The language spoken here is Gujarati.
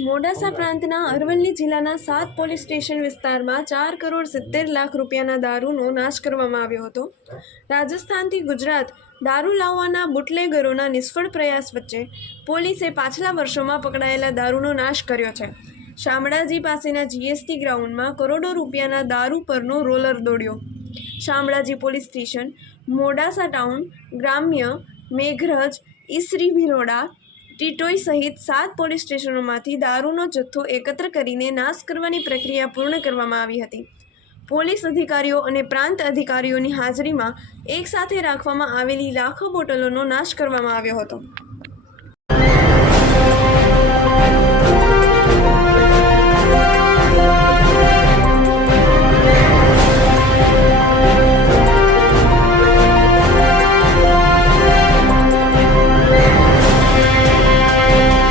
મોડાસા પ્રાંતના અરવલ્લી જિલ્લાના 7 પોલીસ સ્ટેશન વિસ્તારમાં 4,70,00,000 રૂપિયાના દારૂનો નાશ કરવામાં આવ્યો હતો। રાજસ્થાનથી ગુજરાત દારૂ લાવવાના બુટલેગરોના નિષ્ફળ પ્રયાસ વચ્ચે પોલીસે પાછલા વર્ષોમાં પકડાયેલા દારૂનો નાશ કર્યો છે। શામળાજી પાસેના જીએસટી ગ્રાઉન્ડમાં કરોડો રૂપિયાના દારૂ પરનો રોલર દોડ્યો। Shamlaji police station, Modasa town, ગ્રામ્ય, મેઘરજ, ઈસરી ભિલોડા, ટીટોઈ સહિત 7 પોલીસ સ્ટેશનોમાંથી દારૂનો જથ્થો એકત્ર કરીને નાશ કરવાની પ્રક્રિયા પૂર્ણ કરવામાં આવી હતી। પોલીસ અધિકારીઓ અને પ્રાંત અધિકારીઓની હાજરીમાં એકસાથે રાખવામાં આવેલી લાખો બોટલોનો નાશ કરવામાં આવ્યો હતો।